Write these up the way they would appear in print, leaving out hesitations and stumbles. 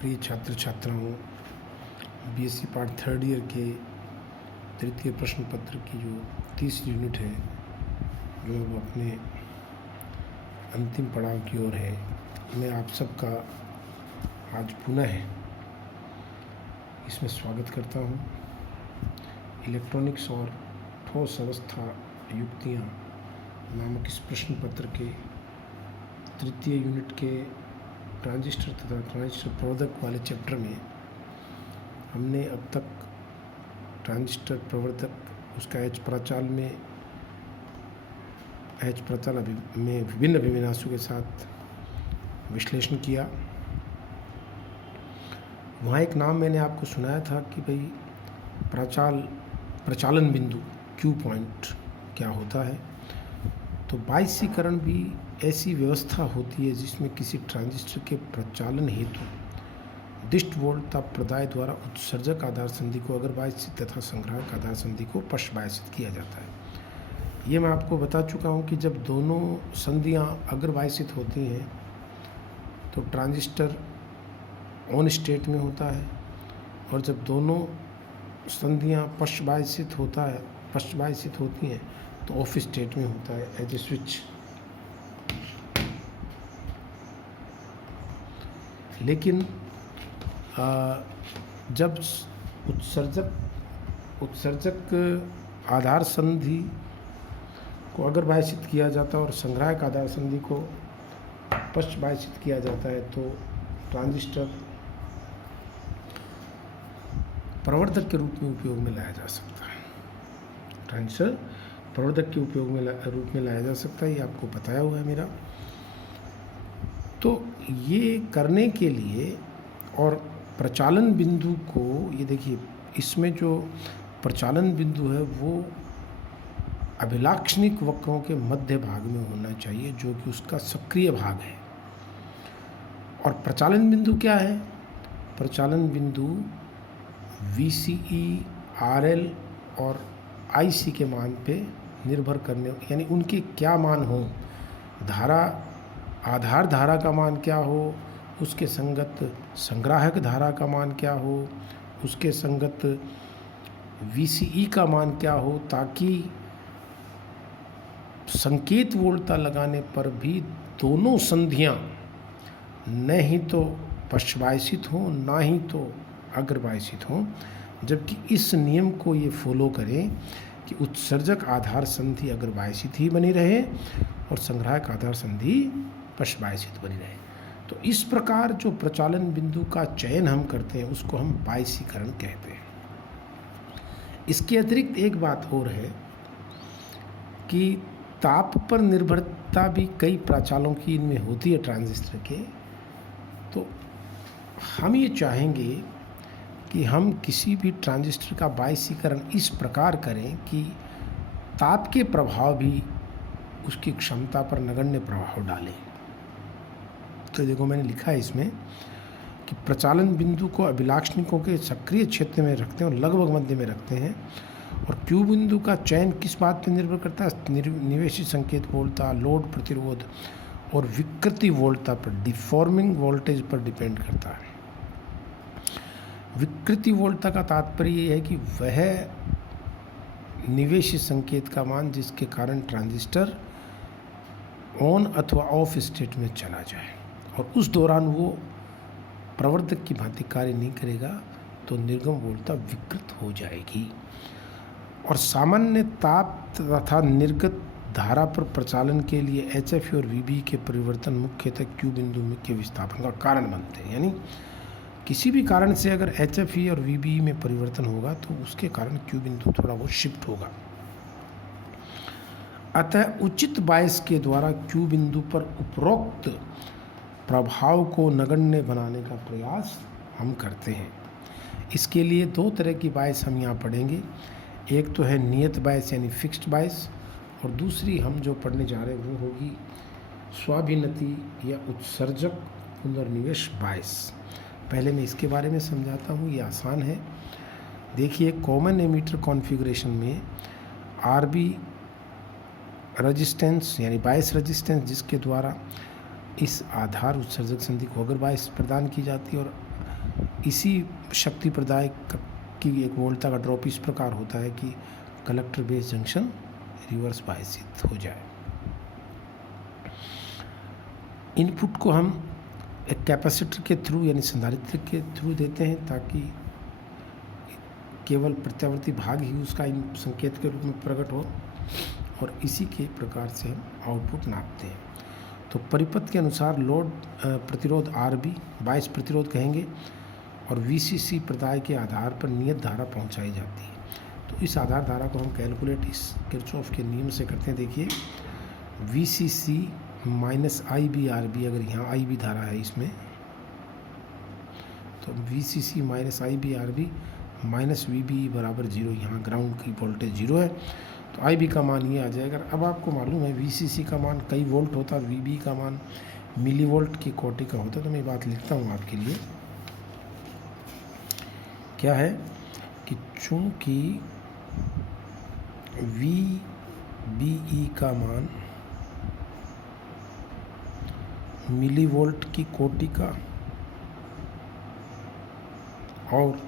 प्रिय छात्र छात्राओं, बीएससी पार्ट थर्ड ईयर के तृतीय प्रश्न पत्र की जो तीसरी यूनिट है, जो अब अपने अंतिम पड़ाव की ओर है, मैं आप सबका आज पुनः इसमें स्वागत करता हूँ। इलेक्ट्रॉनिक्स और ठोस अवस्था युक्तियाँ नामक इस प्रश्न पत्र के तृतीय यूनिट के ट्रांजिस्टर तथा ट्रांजिस्टर प्रवर्धक वाले चैप्टर में हमने अब तक ट्रांजिस्टर प्रवर्धक उसका एच प्रचाल में विभिन्न अभिविन्यासों के साथ विश्लेषण किया। वहाँ एक नाम मैंने आपको सुनाया था कि भाई प्रचालन बिंदु क्यू पॉइंट क्या होता है। तो बायसीकरण भी ऐसी व्यवस्था होती है जिसमें किसी ट्रांजिस्टर के प्रचालन हेतु दिष्ट वोल्टता प्रदाय द्वारा उत्सर्जक आधार संधि को अग्रबायसित तथा संग्राहक आधार संधि को पश्चबायसित किया जाता है। ये मैं आपको बता चुका हूँ कि जब दोनों संधियाँ अग्रबायसित होती हैं तो ट्रांजिस्टर ऑन स्टेट में होता है, और जब दोनों संधियाँ पश्चबायसित होती हैं तो ऑफ स्टेट में होता है एज ए स्विच। लेकिन जब उत्सर्जक आधार संधि को अग्रबायसित किया जाता है और संग्राहक आधार संधि को पश्चबायसित किया जाता है तो ट्रांजिस्टर प्रवर्धक के रूप में उपयोग में लाया जा सकता है। ट्रांजिस्टर प्रवर्धक के रूप में लाया जा सकता है, ये आपको बताया हुआ है मेरा। तो ये करने के लिए और प्रचालन बिंदु को, ये देखिए इसमें जो प्रचालन बिंदु है वो अभिलाक्षणिक वक्रों के मध्य भाग में होना चाहिए, जो कि उसका सक्रिय भाग है। और प्रचालन बिंदु क्या है? प्रचालन बिंदु VCE, RL और IC के मान पे निर्भर करने, यानी उनके क्या मान हो, आधार धारा का मान क्या हो, उसके संगत संग्राहक धारा का मान क्या हो, उसके संगत VCE का मान क्या हो, ताकि संकेत वोल्टता लगाने पर भी दोनों संधियां न ही तो पश्चबायसित हों ना ही तो अग्रबायसित हों, जबकि इस नियम को ये फॉलो करें कि उत्सर्जक आधार संधि अग्रबायसित ही बनी रहे और संग्राहक आधार संधि पश्चबायसित बनी रहे। तो इस प्रकार जो प्रचालन बिंदु का चयन हम करते हैं उसको हम बायसीकरण कहते हैं। इसके अतिरिक्त एक बात और है कि ताप पर निर्भरता भी कई प्रचालों की इनमें होती है ट्रांजिस्टर के। तो हम ये चाहेंगे कि हम किसी भी ट्रांजिस्टर का बायसीकरण इस प्रकार करें कि ताप के प्रभाव भी उसकी क्षमता पर नगण्य प्रभाव डालें। तो देखो मैंने लिखा है इसमें कि प्रचालन बिंदु को अभिलाक्षणिकों के सक्रिय क्षेत्र में रखते हैं और लगभग मध्य में रखते हैं। और क्यू बिंदु का चयन किस बात पर निर्भर करता है? निवेशी संकेत वोल्टता, लोड प्रतिरोध और विकृति वोल्टता पर, डिफॉर्मिंग वोल्टेज पर डिपेंड करता है। विकृति वोल्टता का तात्पर्य ये है कि वह निवेशी संकेत का मान जिसके कारण ट्रांजिस्टर ऑन अथवा ऑफ स्टेट में चला जाए और उस दौरान वो प्रवर्धक की भांति कार्य नहीं करेगा तो निर्गम वोल्टता विकृत हो जाएगी। और सामान्य ताप तथा निर्गत धारा पर प्रचालन के लिए HFE और VBE के परिवर्तन मुख्यतः क्यू बिंदु के विस्थापन का कारण बनते हैं। यानी किसी भी कारण से अगर HFE और VBE में परिवर्तन होगा तो उसके कारण क्यू बिंदु थोड़ा बहुत शिफ्ट होगा। अतः उचित बायस के द्वारा क्यू बिंदु पर उपरोक्त प्रभाव को नगण्य बनाने का प्रयास हम करते हैं। इसके लिए दो तरह की बायस हम यहाँ पढ़ेंगे। एक तो है नियत बायस यानी फिक्स्ड बायस, और दूसरी हम जो पढ़ने जा रहे हैं वो होगी स्वाभिनति या उत्सर्जक पुनर्निवेश बायस। पहले मैं इसके बारे में समझाता हूँ, ये आसान है। देखिए कॉमन एमीटर कॉन्फ़िगरेशन में RB रेजिस्टेंस यानी बायस रेजिस्टेंस जिसके द्वारा इस आधार उत्सर्जक संधि को अग्रबायस प्रदान की जाती है, और इसी शक्ति प्रदायक की एक वोल्टता का ड्रॉप इस प्रकार होता है कि कलेक्टर बेस जंक्शन रिवर्स बायसित हो जाए। इनपुट को हम एक कैपेसिटर के थ्रू यानी संधारित्र के थ्रू देते हैं ताकि केवल प्रत्यावर्ती भाग ही उसका इन संकेत के रूप में प्रकट हो, और इसी के प्रकार से हम आउटपुट नापते हैं। तो परिपथ के अनुसार लोड प्रतिरोध RB बायस प्रतिरोध कहेंगे, और VCC प्रदाय के आधार पर नियत धारा पहुंचाई जाती है। तो इस आधार धारा को हम कैलकुलेट इस किरचॉफ के नियम से करते हैं। देखिए VCC माइनस IB RB, अगर यहाँ IB धारा है इसमें, तो VCC minus IB RB minus VB बराबर 0, यहाँ ग्राउंड की वोल्टेज 0 है, तो IB का मान ये आ जाएगा। अब आपको मालूम है VCC का मान कई वोल्ट होता है, VB का मान मिली वोल्ट की कोटि का होता है। तो मैं बात लिखता हूँ आपके लिए, क्या है कि चूँकि VBE का मान मिली वोल्ट की कोटि का और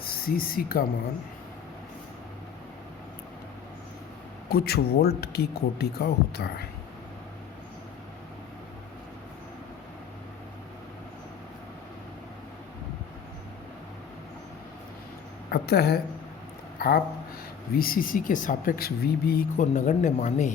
VCC का मान कुछ वोल्ट की कोटि का होता है, अतः आप VCC के सापेक्ष VBE को नगण्य माने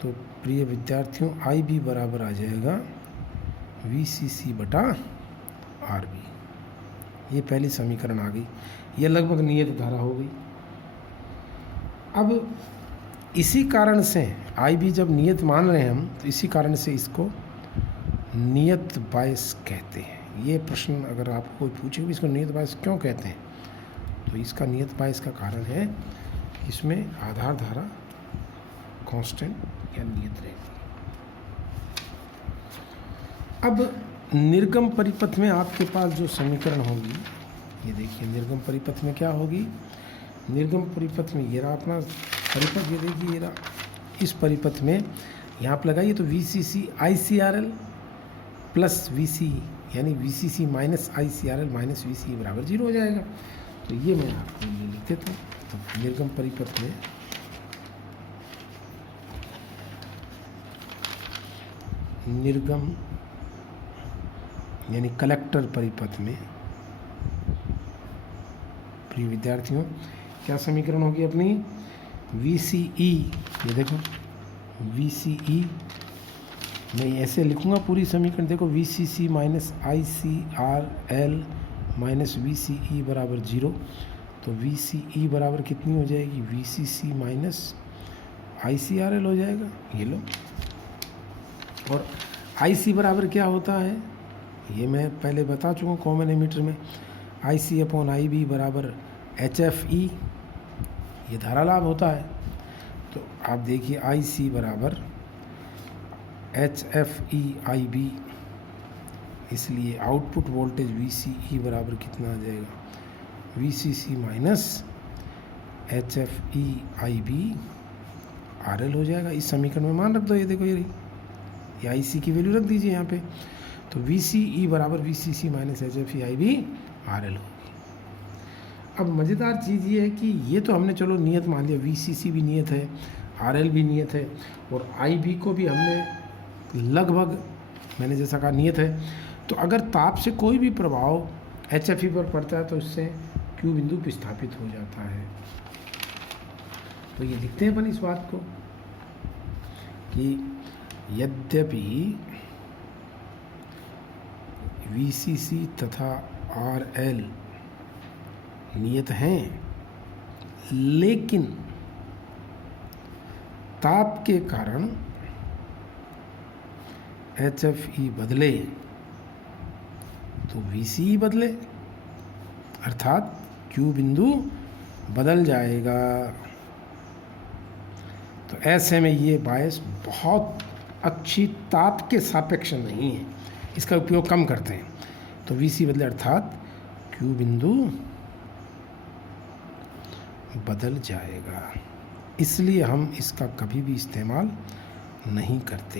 तो प्रिय विद्यार्थियों IB बराबर आ जाएगा VCC बटा RB। ये पहली समीकरण आ गई, ये लगभग नियत धारा हो गई। अब इसी कारण से IB जब नियत मान रहे हैं हम, तो इसी कारण से इसको नियत बायस कहते हैं। ये प्रश्न अगर आपको कोई पूछे कि इसको नियत बायस क्यों कहते हैं, तो इसका नियत बायस का कारण है इसमें आधार धारा कांस्टेंट या नियत रहेगी। अब निर्गम परिपथ में आपके पास जो समीकरण होगी, ये देखिए निर्गम परिपथ में क्या होगी। निर्गम परिपथ में ये रहा अपना परिपथ, ये देखिए ये रहा। इस परिपथ में यहाँ पर लगाइए तो VCC ICRL प्लस VC यानी VCC minus ICRL minus VC बराबर 0 हो जाएगा। तो ये मैं आपके लिए लिख देता हूँ। तो निर्गम परिपथ में निर्गम यानी कलेक्टर परिपथ में प्रिय विद्यार्थियों क्या समीकरण होगी अपनी VCE। ये देखो VCE मैं ऐसे लिखूंगा पूरी समीकरण, देखो VCC minus ICRL minus VCE बराबर 0। तो VCE बराबर कितनी हो जाएगी, VCC माइनस ICRL हो जाएगा, ये लो। और IC बराबर क्या होता है, ये मैं पहले बता चुका हूँ कॉमन एमीटर में, IC अपॉन IB बराबर HFE, ये धारा लाभ होता है। तो आप देखिए IC बराबर HFE IB, इसलिए आउटपुट वोल्टेज VCE बराबर कितना आ जाएगा, VCC minus HFE IB RL हो जाएगा। इस समीकरण में मान रख दो, ये देखो ये IC की वैल्यू रख दीजिए यहाँ पे। तो VCE बराबर VCC minus HFE IB RL होगी। अब मज़ेदार चीज़ ये है कि ये तो हमने चलो नियत मान लिया, VCC भी नियत है, RL भी नियत है, और IB को भी हमने लगभग मैंने जैसा कहा नियत है। तो अगर ताप से कोई भी प्रभाव HFE पर पड़ता है तो इससे Q बिंदु विस्थापित हो जाता है। तो ये लिखते हैं अपन इस बात को कि यद्यपि VCC तथा RL नियत हैं, लेकिन ताप के कारण HFE बदले तो VCE बदले, अर्थात Q बिंदु बदल जाएगा। तो ऐसे में ये बायस बहुत अच्छी ताप के सापेक्ष नहीं है, इसका उपयोग कम करते हैं। तो VC बदले अर्थात Q बिंदु बदल जाएगा, इसलिए हम इसका कभी भी इस्तेमाल नहीं करते।